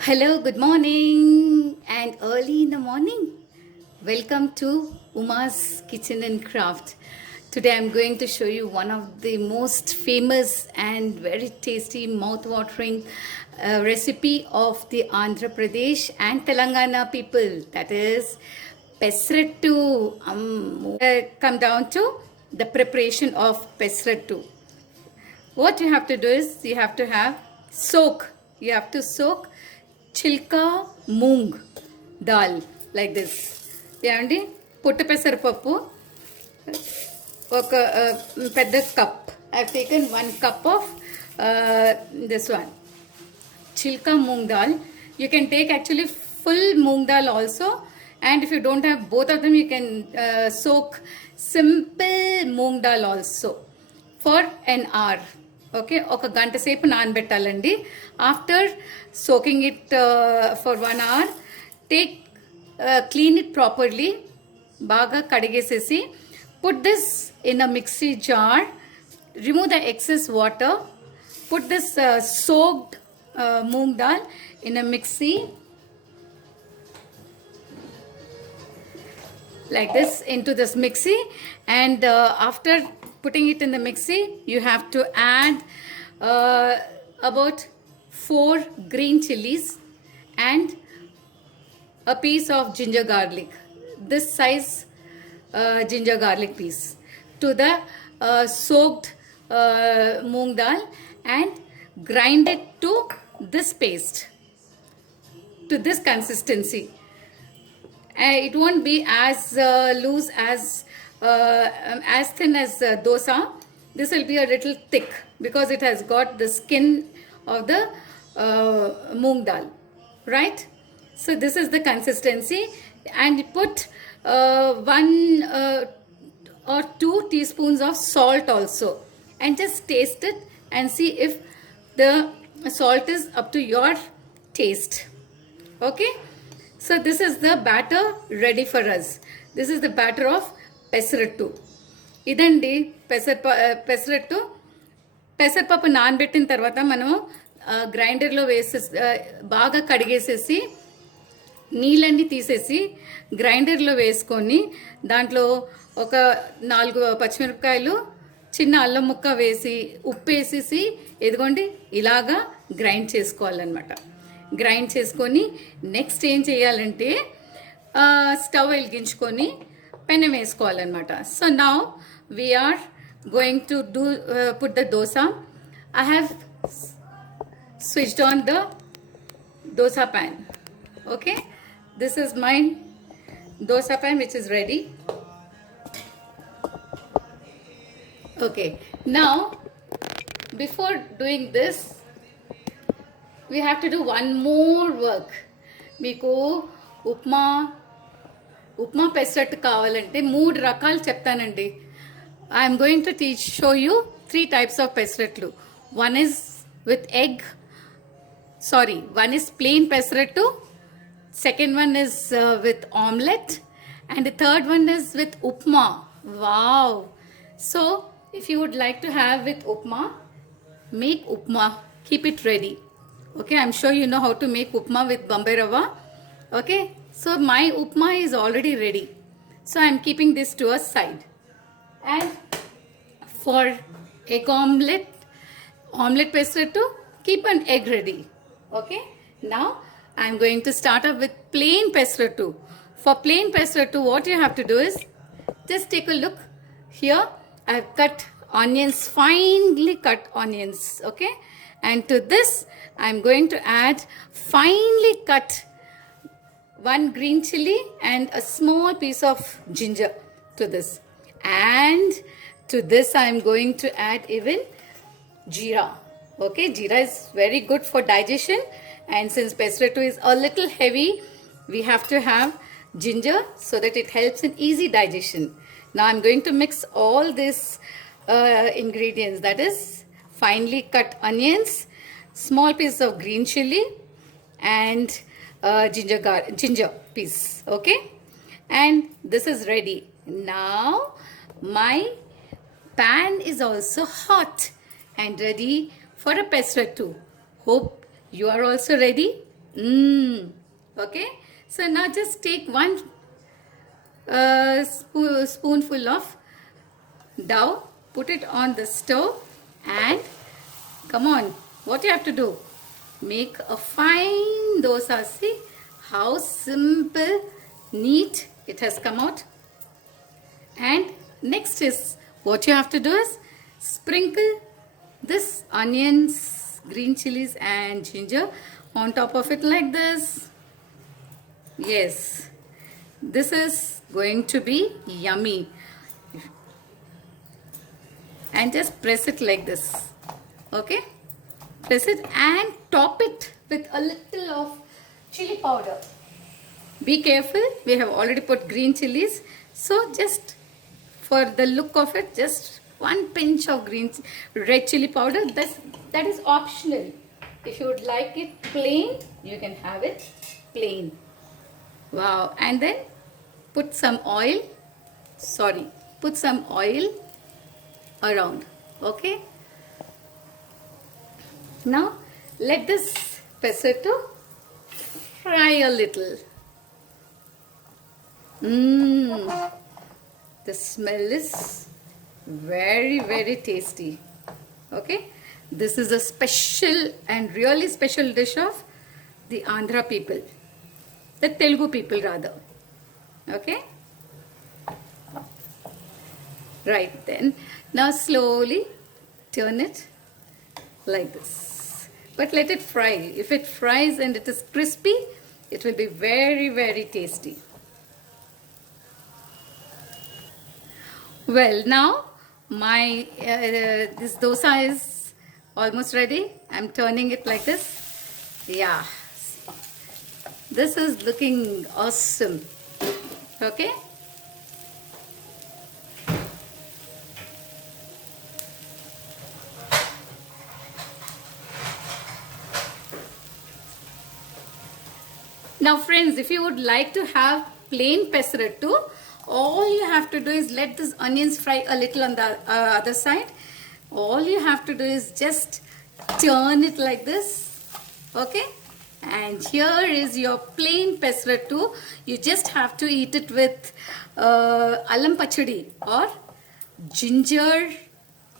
Hello, good morning, and early in the morning. Welcome to Uma's Kitchen and Craft. Today I'm going to show you one of the most famous and very tasty, mouth-watering recipe of the Andhra Pradesh and Telangana people. That is pesrattu. Come down to the preparation of pesrattu. What you have to do is you have to have soak. You have to soak chilka moong dal like this. ఏమండి పుట్టు పెసరపప్పు ఒక పెద్ద cup. I have taken 1 cup of this one chilka moong dal. You can take actually full moong dal also, and if you don't have both of them you can soak simple moong dal also for an hour. Okay, ఒక గంట సేపు నానబెట్టాలండి. After soaking it for 1 hour, take clean it properly, బాగా కడిగేసేసి put this in a mixie jar, remove the excess water, put this soaked moong dal in a mixie like this into this mixie, and after putting it in the mixie you have to add about 4 green chilies and a piece of ginger garlic, this size ginger garlic piece, to the soaked moong dal, and grind it to this paste, to this consistency. It won't be as loose as thin as dosa. This will be a little thick because it has got the skin of the moong dal, right? So this is the consistency, and put 1 or 2 teaspoons of salt also, and just taste it and see if the salt is up to your taste. Okay, so this is the batter ready for us. This is the batter of pesarattu. ఇదండి పెసరట్టు. పెసరపప్పు నానబెట్టిన తర్వాత మనము గ్రైండర్లో వేసేసి బాగా కడిగేసేసి నీళ్ళన్నీ తీసేసి గ్రైండర్లో వేసుకొని దాంట్లో ఒక 4 పచ్చిమిరపకాయలు, చిన్న అల్లం ముక్క వేసి ఉప్పు వేసేసి ఎదిగోండి ఇలాగా గ్రైండ్ చేసుకోవాలన్నమాట. గ్రైండ్ చేసుకొని నెక్స్ట్ ఏం చేయాలంటే స్టవ్ వెలిగించుకొని పెనం వేసుకోవాలన్నమాట. So now we're going to do put the dosa. I have switched on the dosa pan. Okay, this is my dosa pan which is ready. Okay, now before doing this we have to do one more work. మీకు ఉప్మా పెసరట్టు కావాలంటే 3 రకాలు చెప్తానండి. I'm going to show you 3 types of పెసరట్లు. One is with egg, one is plain pesarattu, second one is with omelette, and the third one is with upma. Wow! So if you would like to have with upma, make upma, keep it ready. Okay, I'm sure you know how to make upma with Bombay Rava. Okay, so my upma is already ready, so I'm keeping this to a side. And for egg omelette pesrattu, keep an egg ready. Okay, now I'm going to start up with plain pesrattu. For plain pesrattu, what you have to do is just take a look here. I've cut onions, finely cut onions. Okay, and to this I'm going to add finely cut 1 green chili and a small piece of ginger to this. And to this I am going to add even jeera. Okay, jeera is very good for digestion, and since pesrattu is a little heavy, we have to have ginger so that it helps in easy digestion. Now I'm going to mix all these ingredients, that is finely cut onions, small piece of green chili, and ginger piece. Okay, and this is ready. Now my pan is also hot and ready for a pesrattu. Hope you are also ready. Mmm. Okay. So now just take one spoonful of dough, put it on the stove, and come on, what you have to do? Make a fine dosa. See how simple, neat it has come out. And next is what you have to do is sprinkle this onions, green chilies and ginger on top of it like this. Yes, this is going to be yummy. And just press it like this. Okay, press it and top it with a little of chili powder. Be careful, we have already put green chilies, so just for the look of it, just one pinch of red chili powder. That is optional. If you would like it plain, you can have it plain. Wow. And then put some oil around. Okay, now let this pesetto fry a little. The smell is very, very tasty. Okay, this is a special and really special dish of the Andhra people, the Telugu people rather. Okay, right, then now slowly turn it like this, but let it fry. If it fries and it is crispy, it will be very, very tasty. Well, now my this dosa is almost ready. I'm turning it like this. Yeah, this is looking awesome. Okay, now friends, if you would like to have plain pesarattu, all you have to do is let this onions fry a little on the other side. All you have to do is just turn it like this. Okay, and here is your plain pesarattu. You just have to eat it with allam pachadi or ginger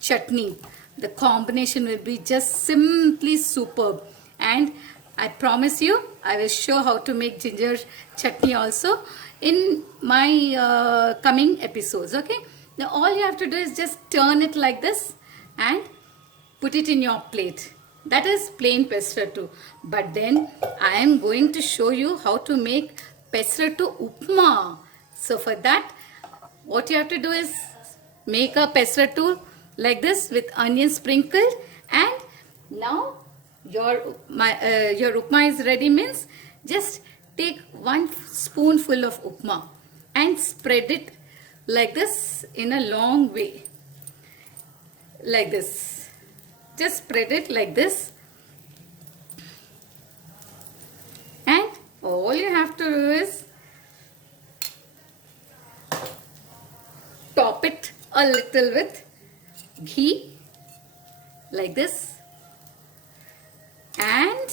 chutney. The combination will be just simply superb. And I promise you, I will show how to make ginger chutney also in my coming episodes. Okay, now all you have to do is just turn it like this and put it in your plate. That is plain pesarattu. But then I am going to show you how to make pesarattu upma. So for that, what you have to do is make a pesarattu like this with onion sprinkled. And now your upma is ready, means just take one spoonful of upma and spread it like this in a long way. Like this. Just spread it like this. And all you have to do is top it a little with ghee like this. And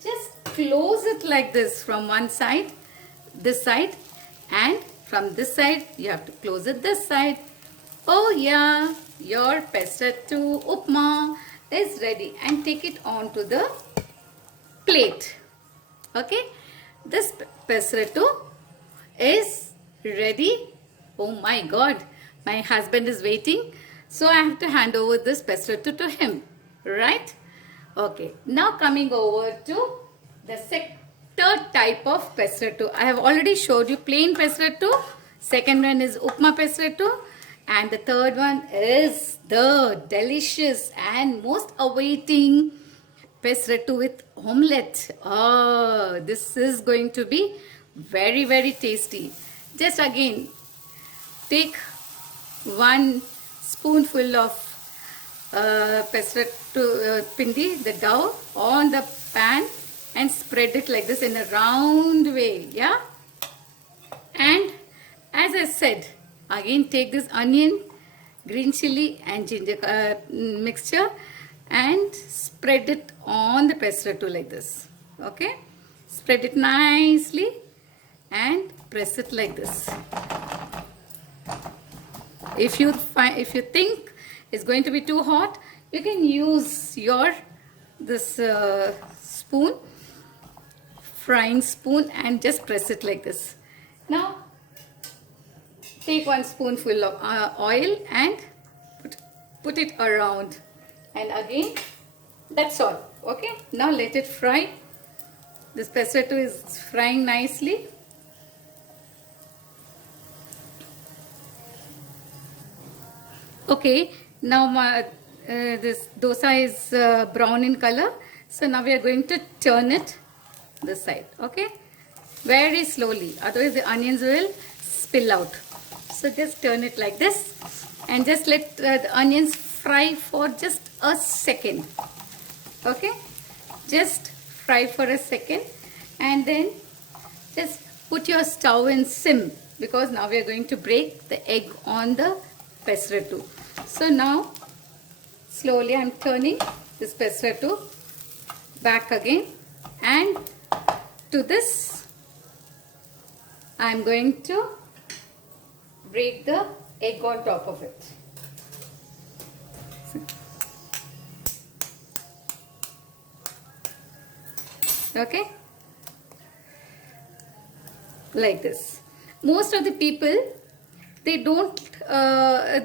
just close it like this from one side, this side, and from this side you have to close it this side. Oh yeah, your pesarattu upma is ready, and take it onto the plate. Okay, this pesarattu is ready. Oh my God, my husband is waiting, so I have to hand over this pesarattu to him, right? Okay, now coming over to the third type of pesarattu. I have already showed you plain pesarattu. Second one is upma pesarattu. And the third one is the delicious and most awaiting pesarattu with omelette. Oh, this is going to be very, very tasty. Just again, take one spoonful of pesarattu pindi, the dough, on the pan and spread it like this in a round way. Yeah. And as I said, again take this onion, green chili and ginger mixture and spread it on the pesarattu like this. Okay. Spread it nicely and press it like this. If you think it's going to be too hot, you can use your spoon, frying spoon, and just press it like this. Now take 1 spoonful of oil and put it around, and again, that's all. Okay, now let it fry. This pesto is frying nicely. Okay, now this dosa is brown in color, so now we are going to turn it this side. Okay, very slowly, otherwise the onions will spill out. So just turn it like this and just let the onions fry for just a second. Okay, just fry for a second, and then just put your stove in sim, because now we are going to break the egg on the pesto. So now slowly I am turning this pesto back again, and to this I am going to break the egg on top of it. Okay, like this. Most of the people, they don't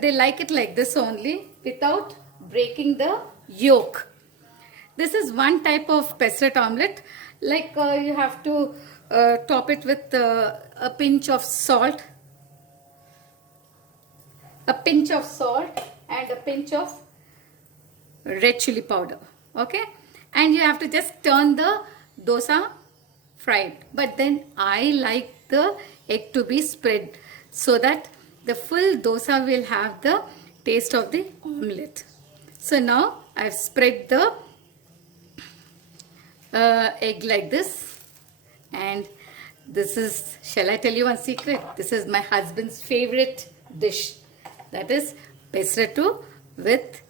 they like it like this only, without breaking the yolk. This is one type of pesto omelette. Like you have to top it with a pinch of salt, and a pinch of red chili powder. Okay, and you have to just turn the dosa fried. But then I like the egg to be spread, so that the full dosa will have the taste of the omelette. So now I've spread the egg like this, and this is, shall I tell you one secret? This is my husband's favorite dish, that is pesto with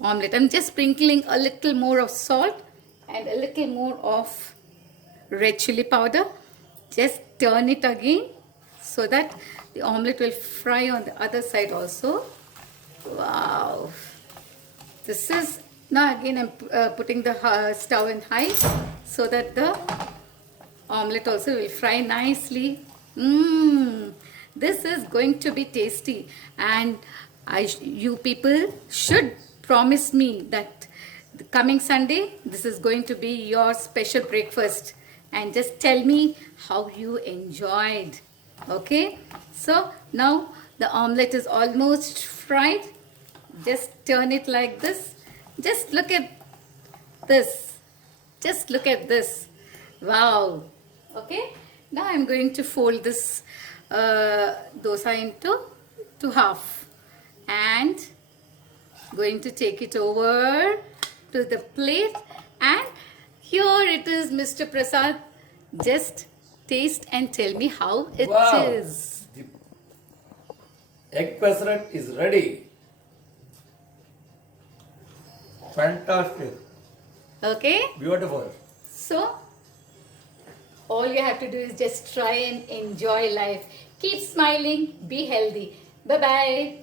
omelette. I'm just sprinkling a little more of salt and a little more of red chili powder. Just turn it again so that the omelette will fry on the other side also. Wow, this is, now again I'm putting the stove in high, so that the omelette also will fry nicely. This is going to be tasty, and you people should promise me that the coming Sunday this is going to be your special breakfast, and just tell me how you enjoyed. Okay, so now the omelette is almost fried. Just turn it like this. Just look at this. Just look at this. Wow. Okay, now I'm going to fold this dosa into half, and going to take it over to the plate, and here it is, Mr. Prasad. Just taste and tell me how it is. The egg pesto is ready. Fantastic. Okay, Beautiful. so all you have to do is just try and enjoy life. Keep smiling, be healthy. Bye bye.